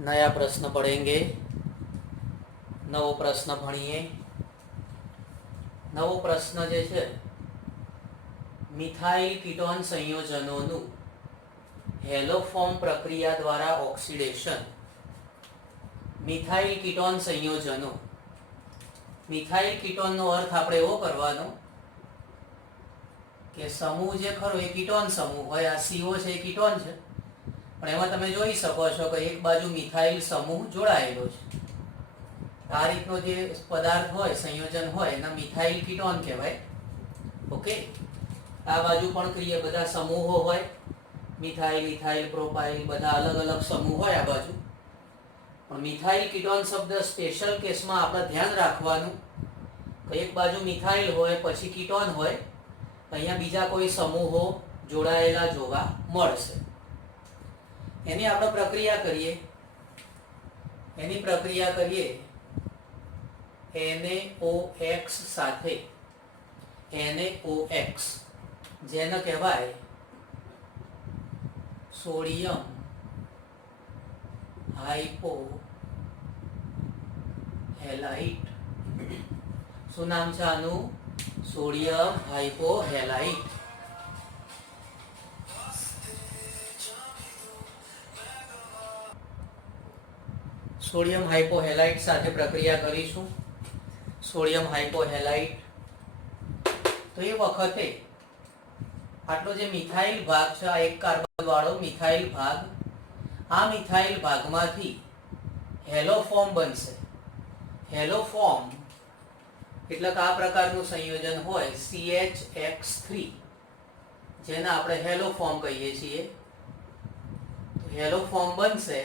नया प्रश्न पढ़ेंगे। नवो प्रश्न भणीए। नवो प्रश्न जे छे मिथाइल कीटोन संयोजनोनु हेलोफॉर्म प्रक्रिया द्वारा ऑक्सीडेशन। मिथाइल कीटोन संयोजनो, मिथाइल कीटोन नो अर्थ आपणे एवो करवानो के समूह जे खरो ए कीटोन समूह होय। आ CO छे ए कीटोन छे, पण एमां तमे जोई शको छो के एक बाजू मिथाइल समूह जोड़ायेलो छे। आ रीतनो जे पदार्थ होय, संयोजन होय एना मिथाइल कीटोन कहेवाय। ओके, आ बाजू पण क्रिया बधा समूहो होय, मिथाइल, इथाइल, प्रोपाइल बधा अलग अलग समूह होय आ बाजू। पण मिथाइल कीटोन शब्द स्पेशल केस में आपणे ध्यान राखवानुं के एक बाजू मिथाइल होय पछी कीटोन होय, अहींया बीजा कोई समूहो जोड़ायेला जोवा मळशे। एनी आपणे प्रक्रिया करीए। एनी प्रक्रिया करीए NaOX साथे NaOX जेने कहेवाय सोडियम हाइपो हेलाइट। શું નામ છે આનું? સોડિયમ હાઇપોહેલાઇટ। સોડિયમ હાઇપોહેલાઇટ સાથે પ્રક્રિયા કરીશું। સોડિયમ હાઇપોહેલાઇટ તો એ વખતે આટલો જે મિથાઇલ ભાગ છે, આ એક કાર્બન વાળો મિથાઇલ ભાગ, આ મિથાઇલ ભાગમાંથી હેલોફોર્મ બનશે। હેલોફોર્મ એટલે કે આ પ્રકારનું સંયોજન હોય CHX3 જેને આપણે હેલોફોર્મ કહીએ છીએ। હેલોફોર્મ બનશે।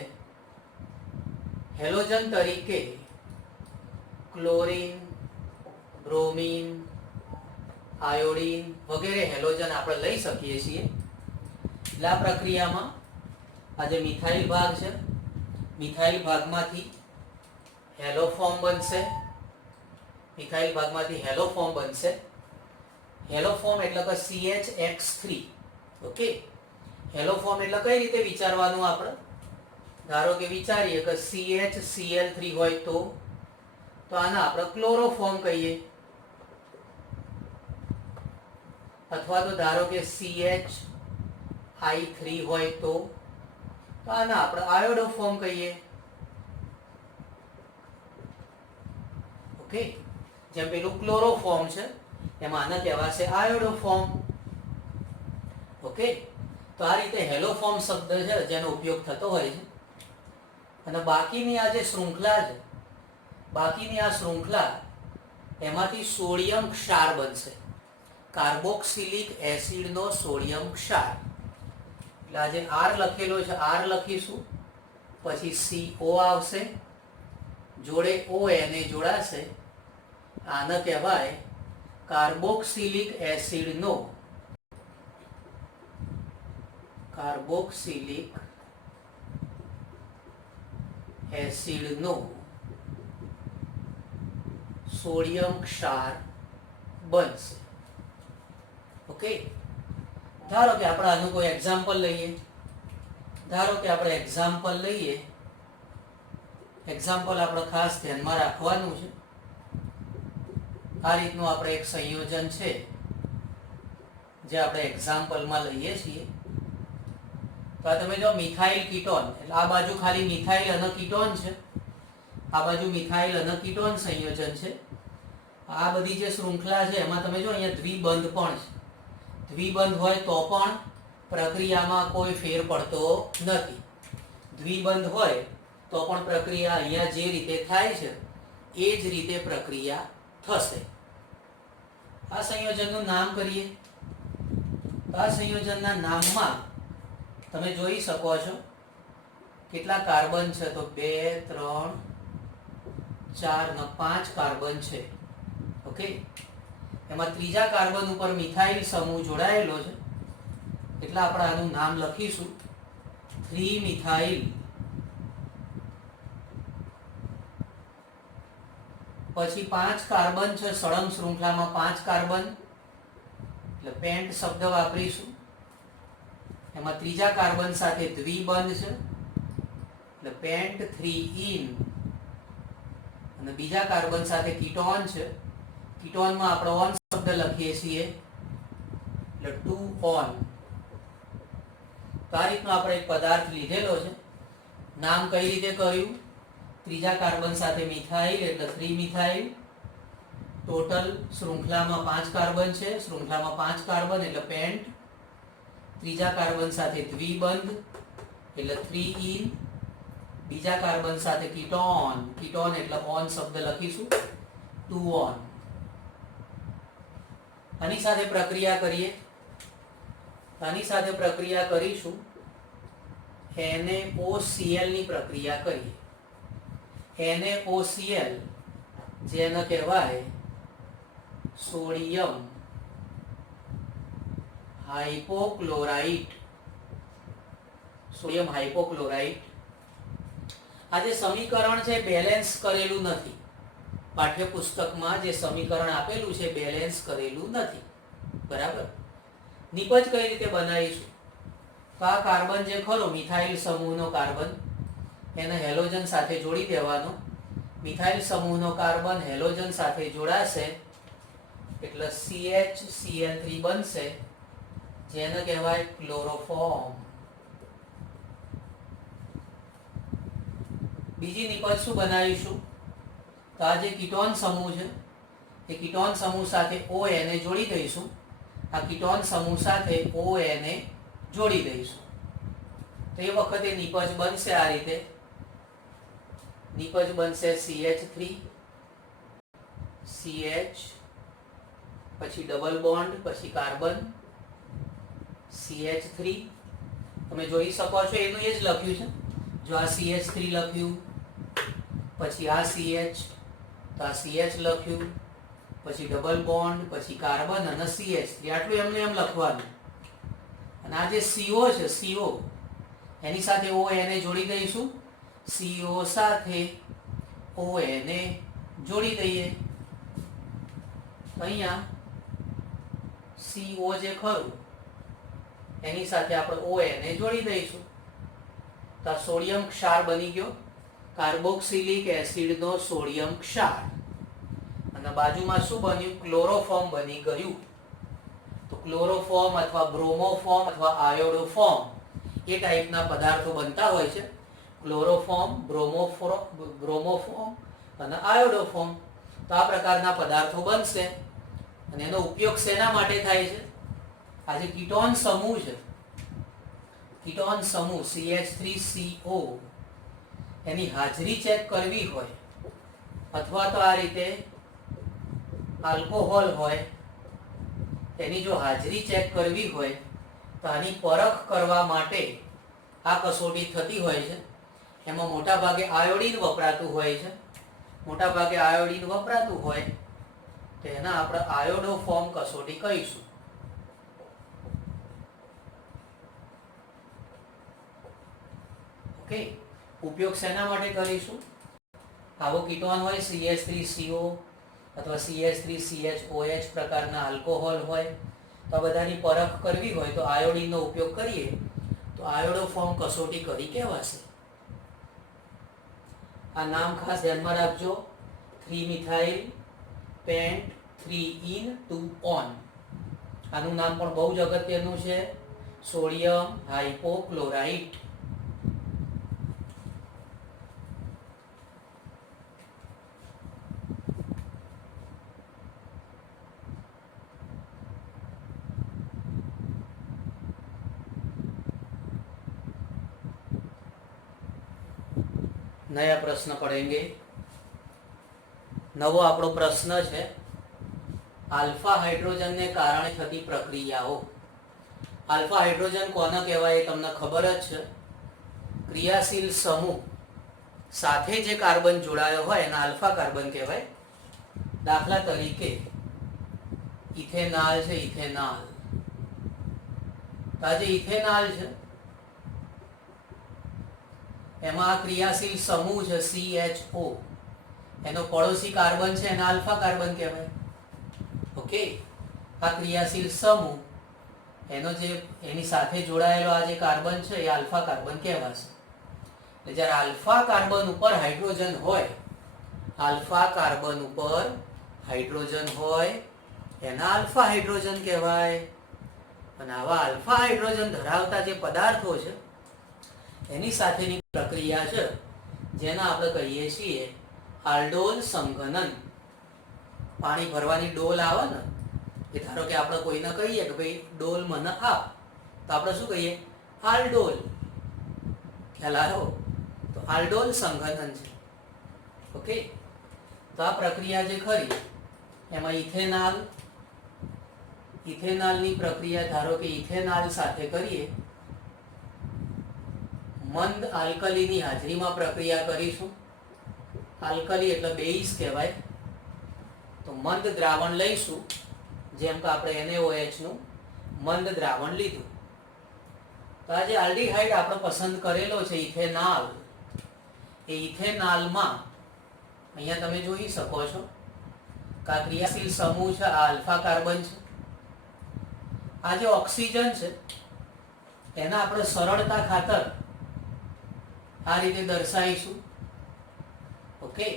हेलोजन तरीके क्लोरीन, ब्रोमीन, आयोडीन वगैरह हेलोजन આપણે લઈ શકીએ છીએ। એટલે આ પ્રક્રિયામાં આ જે મિથાઇલ ભાગ છે, મિથાઇલ ભાગમાંથી હેલોફોર્મ બનશે। મિથાઇલ ભાગમાંથી હેલોફોર્મ બનશે। હેલોફોર્મ એટલે કે CHX3। ઓકે, હેલોફોર્મ એટલે કઈ રીતે વિચારવાનું આપણે? धारो के विचारीए कि CHCl3 होय तो आने आपणे क्लोरोफॉर्म कहीए, अथवा तो धारो के CHI3 होय तो आने आपणे आयोडोफॉर्म कहीए। ओके, जेम पेलुं क्लोरोफॉर्म छे एमां आने कहेवाशे आयोडोफॉर्म। ओके, तो आ रीते हेलोफॉर्म शब्द छे जेनो उपयोग थतो होय छे। અને બાકીની આ જે શૃંખલા છે, બાકીની આ શૃંખલા એમાંથી સોડિયમ ક્ષાર બનશે। કાર્બોક્સિલિક એસિડનો સોડિયમ ક્ષાર। એટલે આ જે R લખેલો છે, R લખીશું, પછી CO આવશે, જોડે ONA જોડાશે। આને કહેવાય કાર્બોક્સિલિક એસિડનો કાર્બોક્સિલિક एसिड सोडियम क्षार बनसे। ओके, धारो कि आपणे आनुं कोई एक्जाम्पल लईए। धारो कि आपणे एक्जाम्पल लईए। एक्जाम्पल आपणे खास ध्यानमां राखवानुं छे। आ रीतनुं आपणे एक संयोजन छे जे आपणे एक्जाम्पलमां लईए छीए। तो तमे जो मिथाइल कीटोन એટલે આ બાજુ ખાલી મિથાઇલ અને કીટોન છે, આ બાજુ મિથાઇલ અને કીટોન સંયોજન છે। આ બધી જે શૃંખલા છે એમાં તમે જો અહીંયા દ્વિબંધ પણ છે। દ્વિબંધ હોય તો પણ પ્રક્રિયામાં કોઈ ફેર પડતો નથી। દ્વિબંધ હોય તો પણ પ્રક્રિયા અહીંયા જે રીતે થાય છે એ જ રીતે પ્રક્રિયા થશે। આ સંયોજનનું નામ કરીએ। આ સંયોજનના નામમાં તમે જોઈ શકો છો કેટલા કાર્બન છે, તો 2, 3, 4 ને 5 કાર્બન છે। ઓકે, એમાં ત્રીજા કાર્બન ઉપર મિથાઇલ સમૂહ જોડાયેલો છે એટલે આપણે આનું નામ લખીશું 3 મિથાઇલ। પછી 5 કાર્બન છે સળંગ શૃંખલામાં, 5 કાર્બન એટલે પેન્ટ શબ્દ વાપરીશું। એમાં ત્રીજા કાર્બન સાથે દ્વિબંધ છે એટલે પેન્ટ 3 ઇન, અને બીજા કાર્બન સાથે કીટોન છે. કીટોનમાં આપણે ઓન શબ્દ લખીએ છીએ એટલે 2 ઓન. તો આ રીતનો આપણે એક પદાર્થ લીધેલો છે. નામ કઈ રીતે કર્યું? ત્રીજા કાર્બન સાથે મિથાઇલ એટલે 3 મિથાઇલ. ટોટલ શૃંખલામાં 5 કાર્બન છે. શૃંખલામાં 5 કાર્બન એટલે પેન્ટ. ત્રીજા કાર્બન સાથે દ્વિબંધ એટલે 3 ઇન. બીજા કાર્બન સાથે કીટોન, કીટોન એટલે ઓન શબ્દ લખીશું 2 ઓન. આની સાથે પ્રક્રિયા કરીએ. આની સાથે પ્રક્રિયા કરીશું NaOCl ની પ્રક્રિયા કરીએ. NaOCl જેને કહેવાય સોડિયમ હાઇપોક્લોરાઇટ. સોડિયમ હાઇપોક્લોરાઇટ. આ જે સમીકરણ છે બેલેન્સ કરેલું નથી. પાઠ્યપુસ્તકમાં જે સમીકરણ આપેલું છે બેલેન્સ કરેલું નથી. બરાબર. નિપજ કઈ રીતે બનાવીશું? તો આ કાર્બન જે ખરો મિથાઇલ સમૂહનો કાર્બન, એને હેલોજન સાથે જોડી દેવાનો. મિથાઇલ સમૂહનો કાર્બન હેલોજન સાથે જોડાશે એટલે CHCl3 બનશે, જેને કહેવાય ક્લોરોફોર્મ. બીજી નિપજ શું બનાવીશું? તો આ જે કીટોન સમૂહ છે એ કીટોન સમૂહ સાથે ONA જોડી દઈશું. આ કીટોન સમૂહ સાથે ONA જોડી દઈશું. તો એ વખતે નિપજ બનશે આ રીતે. નિપજ બનશે CH3 CH, પછી ડબલ બોન્ડ, પછી કાર્બન CH3. તમે જોઈ શકો છો એનું એ જ લખ્યું છે. જો આ CH3 લખ્યું, પછી આ CH, તો આ CH લખ્યું, પછી ડબલ બોન્ડ, પછી કાર્બન અને CH3. આટલું એમને એમ લખવાનું. અને આ જે CO છે CO, એની સાથે ONA જોડી દઈશું. CO સાથે ONA જોડી દઈએ. અહીંયા CO જે ખરું એની સાથે આપણે ONA જોડી દઈશું. તો આ સોડિયમ ક્ષાર બની ગયો, કાર્બોક્સિલિક એસિડનો સોડિયમ ક્ષાર. અને બાજુમાં શું બન્યું? ક્લોરોફોર્મ બની ગયું. તો ક્લોરોફોર્મ અથવા બ્રોમોફોર્મ અથવા આયોડોફોર્મ એ ટાઈપના પદાર્થો બનતા હોય છે. ક્લોરોફોર્મ, બ્રોમોફોર્મ અને આયોડોફોર્મ. તો આ પ્રકારના પદાર્થો બનશે. અને એનો ઉપયોગ શેના માટે થાય છે? આ જે કીટોન સમૂહ છે, કીટોન સમૂહ CH3CO, એની હાજરી ચેક કરવી હોય, અથવા તો આ રીતે આલ્કોહોલ હોય એની જો હાજરી ચેક કરવી હોય તો આની પરખ કરવા માટે આ કસોટી થતી હોય છે. એમાં મોટા ભાગે આયોડીન વપરાતું હોય છે. મોટા ભાગે આયોડીન વપરાતું હોય તો એના આપણે આયોડોફોર્મ કસોટી કહીશું. ઓકે. ઉપયોગ શેના માટે કરીશું? આવો કીટોન હોય CH3CO અથવા CH3CHOH પ્રકારના આલ્કોહોલ હોય, તો આ બધાની પરખ કરવી હોય તો આયોડીનનો ઉપયોગ કરીએ તો આયોડોફોર્મ કસોટી કરી કહેવાશે. આ નામ ખાસ ધ્યાનમાં રાખજો. 3 મિથાઇલ પેન્ટ 3 ઇન 2 ઓન. આનું નામ પણ બહુ જ અગત્યનું છે, સોડિયમ હાઇપોક્લોરાઇટ. नया प्रश्न पढ़ेंगे. नवो आपणो प्रश्न है आल्फा हाइड्रोजन ने कारणे थती प्रक्रियाओ. आल्फा हाइड्रोजन कोने कहेवाय तमने खबर ज छे. क्रियाशील समूह साथे जे कार्बन जोड़ायो होय एने आल्फा कार्बन कहेवाय. दाखला तरीके इथेनॉल छे, इथेनॉल. तो आ जे इथेनॉल छे एमां क्रियाशील समूह है CHO, एनो पड़ोसी कार्बन है एने अल्फा कार्बन कहेवाय. ओके. आ क्रियाशील समूह एनो जे एनी साथे जोड़ायेलो आ जे कार्बन है ए अल्फा कार्बन कहेवाशे. જ્યારે આલ્ફા કાર્બન ઉપર હાઇડ્રોજન હોય, આલ્ફા કાર્બન ઉપર હાઇડ્રોજન હોય એના આલ્ફા હાઇડ્રોજન કહેવાય. અને આવા આલ્ફા હાઇડ્રોજન ધરાવતા જે પદાર્થો છે એની સાથેની પ્રક્રિયા છે જેના આપણે કહીએ છીએ આલ્ડોલ સંઘનન. પાણી ભરવાની ડોલ આવે ને, એ ધારો કે આપણે કોઈને કહીએ કે ભાઈ ડોલ મને આપ, તો આપણે શું કહીએ? આલ્ડોલ. ખ્યાલ આવ્યો? તો આલ્ડોલ સંઘનન છે. ઓકે, તો આ પ્રક્રિયા જે ખરી એમાં ઇથેનોલની પ્રક્રિયા ધારો કે ઇથેનોલ સાથે કરીએ, મંદ આલ્કલીની હાજરીમાં પ્રક્રિયા કરીશું. આલ્કલી એટલે બેઝ કહેવાય. તો મંદ દ્રાવણ લઈશું, જેમ કે આપણે NaOH નું મંદ દ્રાવણ લીધું. તો આ જે આલ્ડીહાઇડ આપણે પસંદ કરેલો છે ઇથેનોલ, એ ઇથેનોલમાં અહીંયા તમે જોઈ શકો છો કે આ ક્રિયાશીલ સમૂહ છે, આ આલ્ફા કાર્બન છે. આ જે ઓક્સિજન છે એના આપણે સરળતા ખાતર આ રીતે દર્શાવીશું. ઓકે,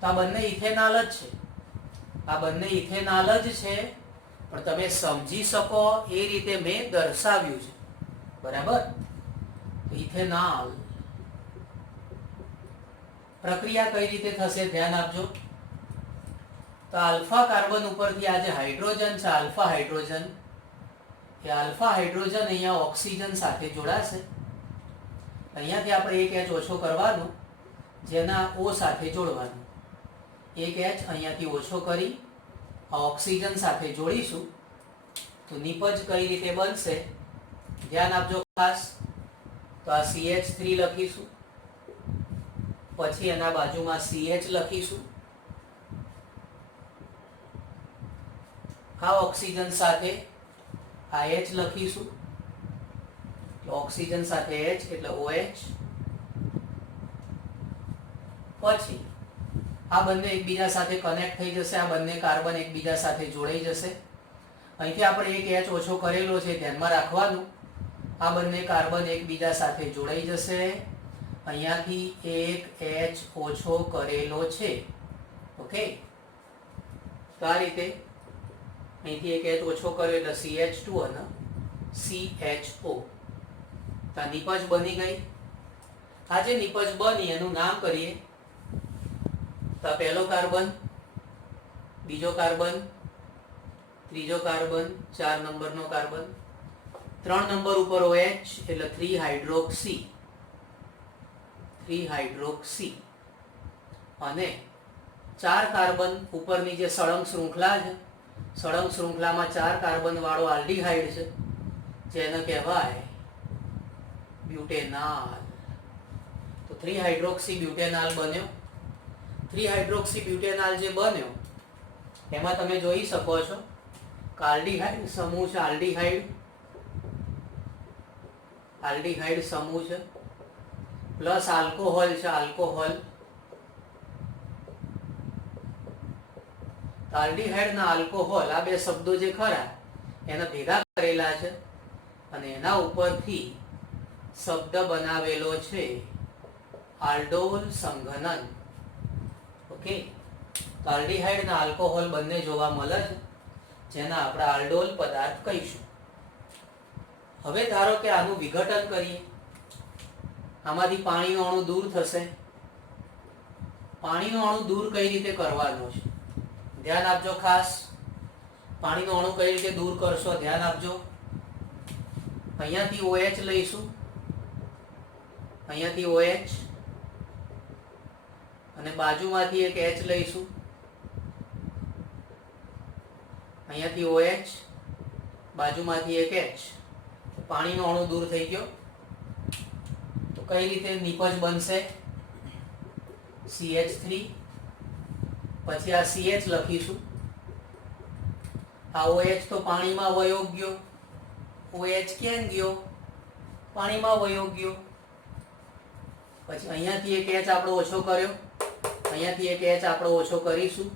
તો આ બંને ઇથેનોલ જ છે, આ બંને ઇથેનોલ જ છે, પણ તમે સમજી શકો એ રીતે મેં દર્શાવ્યું છે. બરાબર? ઇથેનોલ પ્રક્રિયા કઈ રીતે થશે ધ્યાન આપજો. તો આલ્ફા કાર્બન ઉપરથી આ જે હાઇડ્રોજન છે, આલ્ફા હાઇડ્રોજન, એ આલ્ફા હાઇડ્રોજન અહીંયા ઓક્સિજન સાથે જોડાશે. અહીંયાથી આપણે એક H ઓછો કરવાનો, જેના O સાથે જોડવાનું. એક H અહીંયાથી ઓછો કરી આ ઓક્સિજન સાથે જોડીશું તો નિપજ કઈ રીતે બનશે ધ્યાન આપજો ખાસ. તો આ CH3 લખીશું, પછી એના બાજુમાં CH લખીશું. આ ઓક્સિજન સાથે આ H લખીશું, ઓક્સિજન સાથે H એટલે OH. પછી આ બંને એકબીજા સાથે કનેક્ટ થઈ જશે, આ બંને કાર્બન એકબીજા સાથે જોડાઈ જશે. અહીંથી આપણે એક H ઓછો કરેલો છે, ધ્યાનમાં રાખવાનું. આ બંને કાર્બન એકબીજા સાથે જોડાઈ જશે. અહીંયાથી એક H ઓછો કરેલો છે. ઓકે, તો આ રીતે અહીંથી એક H ઓછો કર્યો એટલે CH2 અને CHO. તો આ નિપજ બની ગઈ. આ જે નિપજ બની એનું નામ કરીએ તો પહેલો કાર્બન, બીજો કાર્બન, ત્રીજો કાર્બન, 4 નંબરનો કાર્બન, 3 નંબર ઉપર OH એટલે 3 હાઇડ્રોક્સી, 3 હાઇડ્રોક્સી. અને 4 કાર્બન ઉપરની જે સળંગ શૃંખલા છે, સળંગ શૃંખલામાં 4 કાર્બન વાળો આલ્ડીહાઇડ છે, જેને કહેવાય બ્યુટેનોલ. તો 3 હાઇડ્રોક્સી બ્યુટેનોલ બન્યો. 3 હાઇડ્રોક્સી બ્યુટેનોલ જે બન્યો એમાં તમે જોઈ શકો છો કે આલ્ડીહાઇડ સમૂહ છે, આલ્ડીહાઇડ સમૂહ છે, પ્લસ આલ્કોહોલ છે, આલ્કોહોલ. આલ્ડીહાઇડ ના આલ્કોહોલ આ બે શબ્દો જે ખરા એને ભેગા કરેલા છે અને એના ઉપરથી શબ્દ બનાવેલો છે આલ્ડોલ સંઘનન. ઓકે, તો આલ્ડીહાઇડ ના આલ્કોહોલ બંને જોવા મળે છે, જેના આપણે આલ્ડોલ પદાર્થ કહીશું. હવે ધારો કે આનું વિઘટન કરીએ, આમાંથી પાણીનો અણુ દૂર થશે. પાણીનો અણુ દૂર કઈ રીતે કરવાનો છે ધ્યાન આપજો ખાસ. પાણીનો અણુ કઈ રીતે દૂર કરશો ધ્યાન આપજો. અહીંયાથી OH લઈશું, અહીંયાથી OH અને બાજુમાંથી એક H લઈશું, અહીંયાથી OH, બાજુમાંથી એક H. પાણીનો અણુ દૂર થઈ ગયો. તો કઈ રીતે નિપજ બનશે? CH3, પછી આ CH લખીશું. આ OH તો પાણીમાં વયો ગયો, OH ક્યાં ગયો? પાણીમાં વયો ગયો. પછી અહીંયાથી એક H આપણે ઓછો કર્યો, અહીંયાથી એક H આપણે ઓછો કરીશું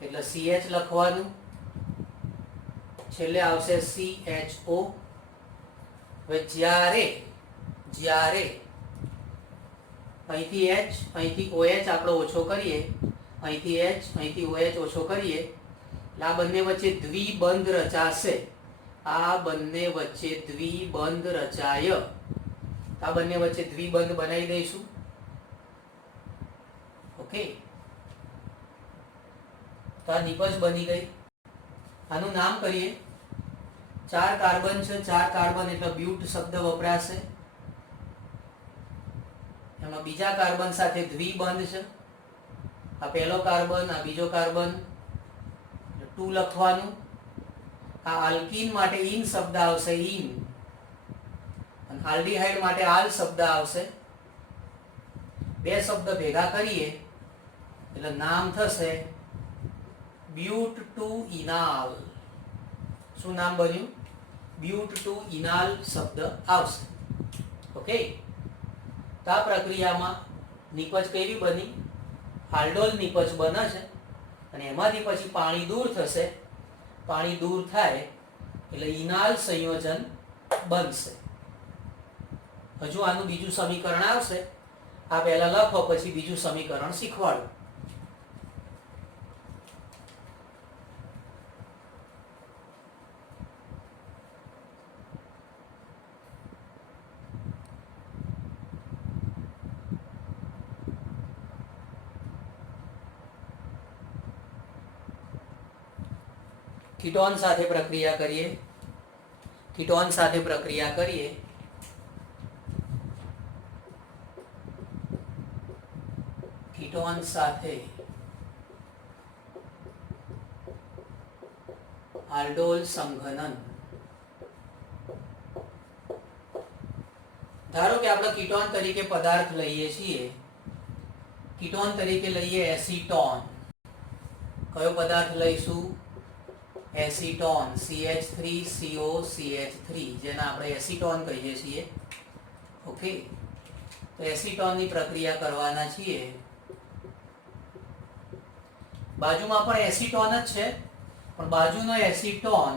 એટલે CH લખવાનું, છેલ્લે આવશે CHO. હવે જ્યારે અહીંથી H, અહીંથી OH આપણે ઓછો કરીએ, અહીંથી H, અહીંથી OH ઓછો કરીએ, એટલે આ બંને વચ્ચે દ્વિબંધ રચાશે. આ બંને વચ્ચે દ્વિબંધ રચાય. આ બંને વચ્ચે દ્વિબંધ બનાવી દઈશું. ઓકે, તો આ નિપજ બની ગઈ. આનું નામ કરીએ. 4 કાર્બન છે, 4 કાર્બન એટલે બ્યુટ શબ્દ વપરાશે. એમાં બીજા કાર્બન સાથે દ્વિબંધ છે. આ પહેલો કાર્બન, આ બીજો કાર્બન, 2 લખવાનું. આ આલ્કીન માટે ઇન શબ્દ આવશે, ઇન. અને આલ્ડીહાઇડ માટે આલ શબ્દ આવશે. બે શબ્દ ભેગા કરીએ એટલે નામ થશે બ્યુટ ટુ ઇનાલ. શું નામ બન્યું? બ્યુટ ટુ ઇનાલ શબ્દ આવશે. ઓકે, તો આ પ્રક્રિયામાં નિપજ કેવી બની? આલ્ડોલ નિપજ બને છે. અને એમાંથી પછી પાણી દૂર થશે. પાણી દૂર થાય એટલે ઇનાલ સંયોજન બનશે. હજુ આનું બીજું સમીકરણ આવશે. આ પહેલા લખો, પછી બીજું સમીકરણ શીખવાડો. કીટોન સાથે પ્રક્રિયા કરીએ. કીટોન સાથે પ્રક્રિયા કરીએ. કીટોન સાથે આલ્ડોલ સંઘનન. ધારો કે આપણે કીટોન તરીકે પદાર્થ લઈએ છીએ. કીટોન તરીકે લઈએ એસીટોન. કયો પદાર્થ લઈશું? એસીટોન, CH3COCH3, જેને આપણે એસીટોન કહીએ છીએ. ઓકે, તો એસીટોનની પ્રક્રિયા કરવાના છીએ. બાજુમાં પણ એસીટોન જ છે, પણ બાજુનો એસીટોન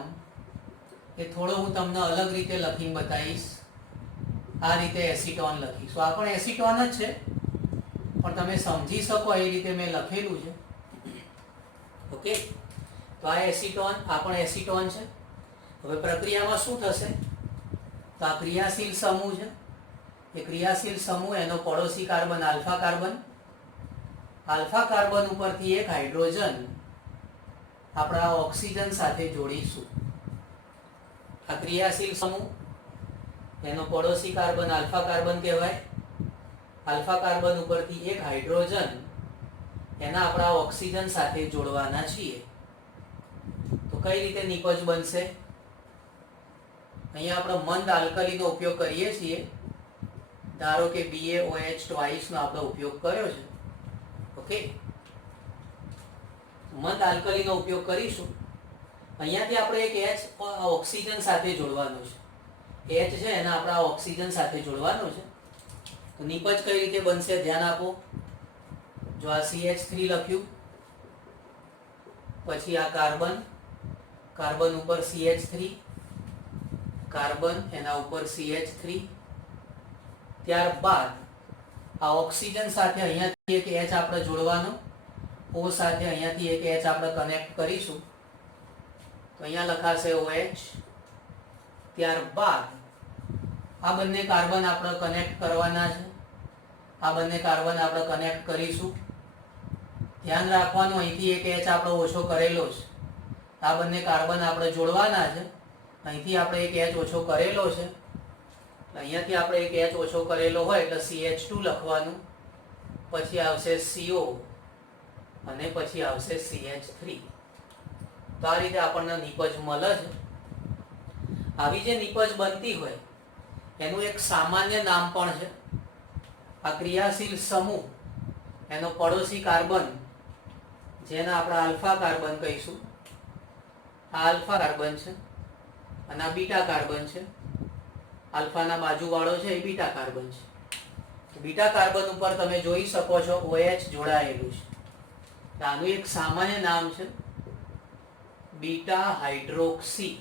એ થોડો હું તમને અલગ રીતે લખીને બતાવીશ. આ રીતે એસીટોન લખીશું. આ પણ એસીટોન જ છે, પણ તમે સમજી શકો એ રીતે મેં લખેલું છે. ઓકે, તો આ એસીટોન, આ પણ એસીટોન છે. હવે પ્રક્રિયામાં શું થશે? તો આ ક્રિયાશીલ સમૂહ છે. એ ક્રિયાશીલ સમૂહ, એનો પડોશી carbon alpha carbon. Alpha carbon ઉપરથી એક હાઇડ્રોજન આપણા ઓક્સિજન સાથે જોડીશું. આ ક્રિયાશીલ સમૂહ, એનો પડોશી કાર્બન આલ્ફા કાર્બન કહેવાય. આલ્ફા કાર્બન ઉપરથી એક હાઇડ્રોજન એના આપણા ઓક્સિજન સાથે જોડવાના છીએ. તો કઈ રીતે નિપજ બનશે? અહીંયા આપણે મંદ આલ્કલીનો ઉપયોગ કરીએ છીએ. ધારો કે BaOH નો આપણે ઉપયોગ કર્યો છે. ઓકે, મંદ આલ્કલીનો ઉપયોગ કરીશું. અહીંયાથી આપણે એક H ઓક્સિજન સાથે જોડવાનું છે. H છે એને આપણા ઓક્સિજન સાથે જોડવાનું છે. તો નિપજ કઈ રીતે બનશે ધ્યાન આપો. જો આ CH3 લખ્યું, પછી આ કાર્બન, કાર્બન ઉપર CH3, કાર્બન એના ઉપર CH3, ત્યારબાદ આ ઓક્સિજન સાથે અહીંયાથી એક H આપણે જોડવાનો. O સાથે અહીંયાથી એક H આપણે કનેક્ટ કરીશું. તો અહીંયા લખાશે OH. ત્યારબાદ આ બંને કાર્બન આપણે કનેક્ટ કરવાના છે. આ બંને કાર્બન આપણે કનેક્ટ કરીશું. ધ્યાન રાખવાનું, અહીંથી એક H આપણે ઓછો કરેલો છે. આ બંને કાર્બન આપણે જોડવાના છે. અહીંથી આપણે એક H ઓછો કરેલો છે. અહીંયાથી આપણે એક H ઓછો કરેલો હોય એટલે CH2 લખવાનું. પછી આવશે CO અને પછી આવશે CH3. તો આ રીતે આપણને નિપજ મળે છે. આવી જે નિપજ બનતી હોય એનું એક સામાન્ય નામ પણ છે. આ ક્રિયાશીલ સમૂહ, એનો પડોશી કાર્બન, જેને આપણે આલ્ફા કાર્બન કહીશું. આ આલ્ફા કાર્બન છે અને આ બીટા કાર્બન છે. આલ્ફાના બાજુવાળો છે એ બીટા કાર્બન છે. બીટા કાર્બન ઉપર તમે જોઈ શકો છો OH જોડાયેલું છે. આનું એક સામાન્ય નામ છે બીટા હાઇડ્રોક્સી.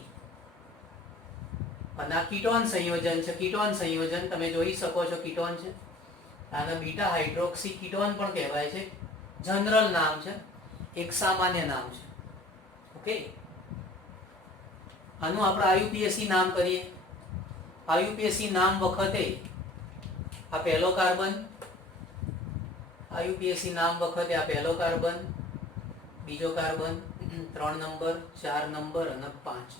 અને આ કીટોન સંયોજન છે. કીટોન સંયોજન તમે જોઈ શકો છો, કીટોન છે. આને બીટા હાઇડ્રોક્સી કીટોન પણ કહેવાય છે. જનરલ નામ છે, એક સામાન્ય નામ છે. ઓકે, આનું આપણે આયુપીએસી નામ કરીએ. આયુપીએસી નામ વખતે આ પહેલો કાર્બન, આયુપીએસી નામ વખતે આ પહેલો કાર્બન, બીજો કાર્બન, 3 નંબર, 4 નંબર અને 5.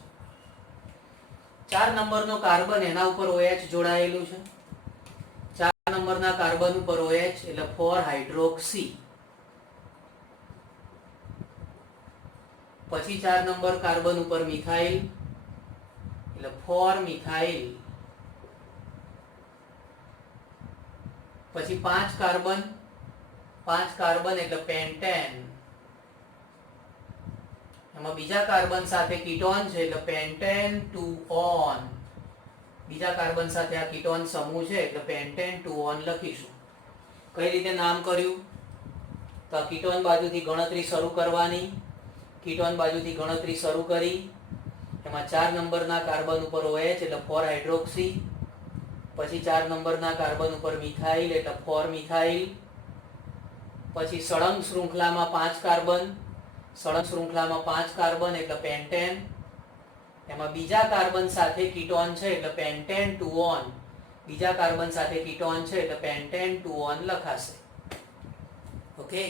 4 નંબરનો કાર્બન એના ઉપર OH જોડાયેલું છે. 4 નંબરના કાર્બન ઉપર OH એટલે 4 હાઇડ્રોક્સી. પછી 4 નંબર કાર્બન ઉપર મિથાઇલ એટલે 4 મિથાઇલ. પછી 5 કાર્બન, 5 કાર્બન એટલે પેન્ટેન. એમાં બીજા કાર્બન સાથે કીટોન છે એટલે પેન્ટેન 2-on. બીજા કાર્બન સાથે આ કીટોન સમૂહ છે એટલે પેન્ટેન 2-on લખીશું. કઈ રીતે નામ કર્યું? તો આ કીટોન બાજુથી ગણતરી શરૂ કરવાની. કીટોન બાજુથી ગણતરી શરૂ કરી એમાં 4 નંબરના કાર્બન ઉપર OH એટલે 4 હાઇડ્રોક્સી. પછી 4 નંબરના કાર્બન ઉપર મિથાઇલ એટલે 4 મિથાઇલ. પછી સળંગ શૃંખલામાં 5 કાર્બન, સળંગ શૃંખલામાં 5 કાર્બન એટલે પેન્ટેન. એમાં બીજા કાર્બન સાથે કીટોન છે એટલે પેન્ટેન 2-on. બીજા કાર્બન સાથે કીટોન છે એટલે પેન્ટેન 2-on લખાશે. ઓકે,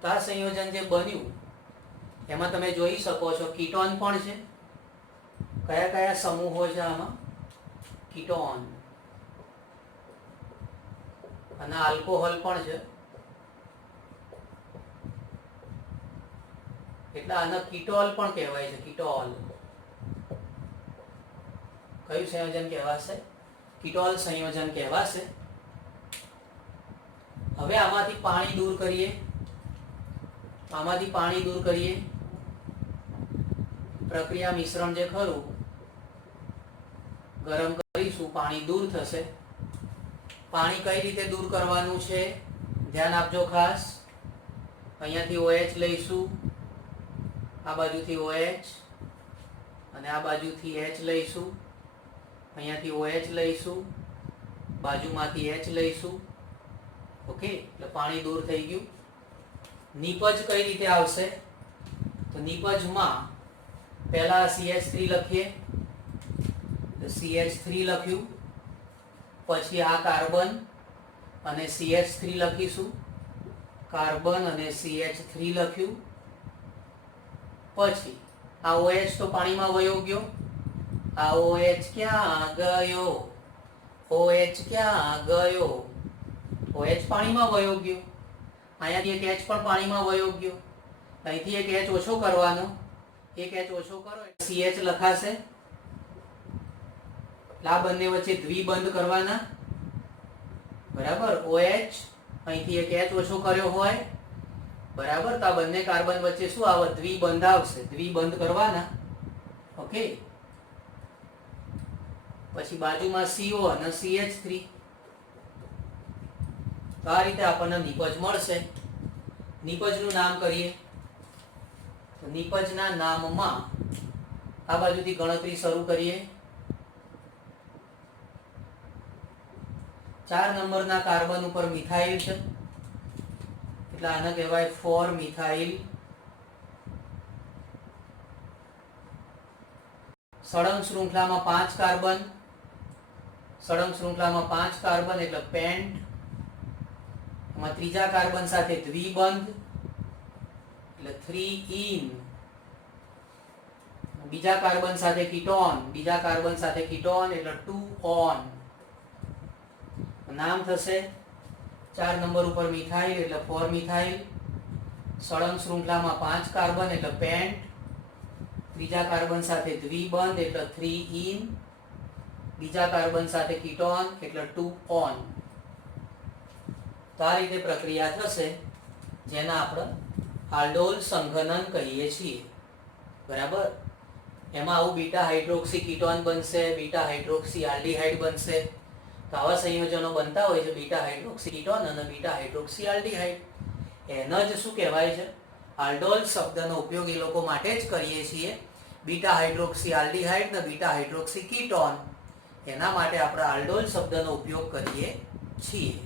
તો આ સંયોજન જે બન્યું એમાં તમે જોઈ શકો છો કીટોન પણ છે. કયા કયા સમૂહો છે આમાં? કીટોન અને આલ્કોહોલ પણ છે. એટલે આને કીટોલ પણ કહેવાય છે. કીટોલ કયું સંયોજન કહેવાશે? કીટોલ સંયોજન કહેવાશે. હવે આમાંથી પાણી દૂર કરીએ. આમાંથી પાણી દૂર કરીએ. પ્રક્રિયા મિશ્રણ જે ખરું ગરમ કરીશું, પાણી દૂર થશે. પાણી કઈ રીતે દૂર કરવાનું છે ધ્યાન આપજો ખાસ. અહીંયાથી OH લઈશું, આ બાજુથી OH અને આ બાજુથી H લઈશું. અહીંયાથી OH લઈશું, બાજુમાંથી H લઈશું. ઓકે, એટલે પાણી દૂર થઈ ગયું. નિપજ કઈ રીતે આવશે? તો નિપજમાં પહેલા CH3 લખીએ. તો CH3 લખ્યું. પછી આ કાર્બન અને CH3 લખીશું. કાર્બન અને CH3 લખ્યું. પછી આ OH તો પાણીમાં વયો ગયો. આ OH ક્યાં ગયો? OH ક્યાં ગયો? OH પાણીમાં વયો ગયો. અહીંયાથી એક H પણ પાણીમાં વયો ગયો. અહીંથી એક H ઓછો કરવાનો. એક H ઓછો કરો એટલે CH લખાશે. આ બંને વચ્ચે દ્વિબંધ કરવાના. બરાબર, OH અહીંથી એક H ઓછો કર્યો હોય. બરાબર, તો આ બંને કાર્બન વચ્ચે શું આવે? દ્વિબંધ આવશે. દ્વિબંધ કરવાના. ઓકે, પછી બાજુમાં CO અને CH3. તો આ રીતે આપણને નિપજ મળશે. નિપજનું નામ કરીએ. તો નિપજના નામમાં આ બાજુથી ગણતરી શરૂ કરીએ. 4 નંબરના કાર્બન ઉપર મિથાઇલ છે એટલે આને કહેવાય 4 મિથાઇલ. સળંગ શૃંખલામાં 5 કાર્બન, સળંગ શૃંખલામાં 5 કાર્બન એટલે પેન્ટ. એમાં ત્રીજા કાર્બન સાથે દ્વિબંધ એટલે 3-in. બીજા કાર્બન સાથે કીટોન, બીજા કાર્બન સાથે કીટોન એટલે 2-on. નામ થશે 4 નંબર ઉપર મિથાઇલ એટલે 4 મિથાઇલ. સળંગ શૃંખલામાં 5 કાર્બન એટલે પેન્ટ. ત્રીજા કાર્બન સાથે દ્વિબંધ એટલે 3-in. બીજા કાર્બન સાથે કીટોન એટલે 2-on. તો આ રીતે પ્રક્રિયા થશે જેના આપણે આલ્ડોલ સંઘનન કહીએ છીએ. બરાબર, એમાં આવું બીટા હાઇડ્રોક્સી કીટોન બનશે, બીટા હાઇડ્રોક્સી આલ્ડીહાઇડ બનશે. તો આવા સંયોજનો બનતા હોય છે બીટા હાઇડ્રોક્સી કીટોન અને બીટા હાઇડ્રોક્સી આલ્ડીહાઇડ. એનો જ શું કહેવાય છે? આલ્ડોલ શબ્દનો ઉપયોગ એ લોકો માટે જ કરીએ છીએ. બીટા હાઇડ્રોક્સી આલ્ડીહાઇડ ને બીટા હાઇડ્રોક્સી કીટોન, એના માટે આપણે આલ્ડોલ શબ્દનો ઉપયોગ કરીએ છીએ.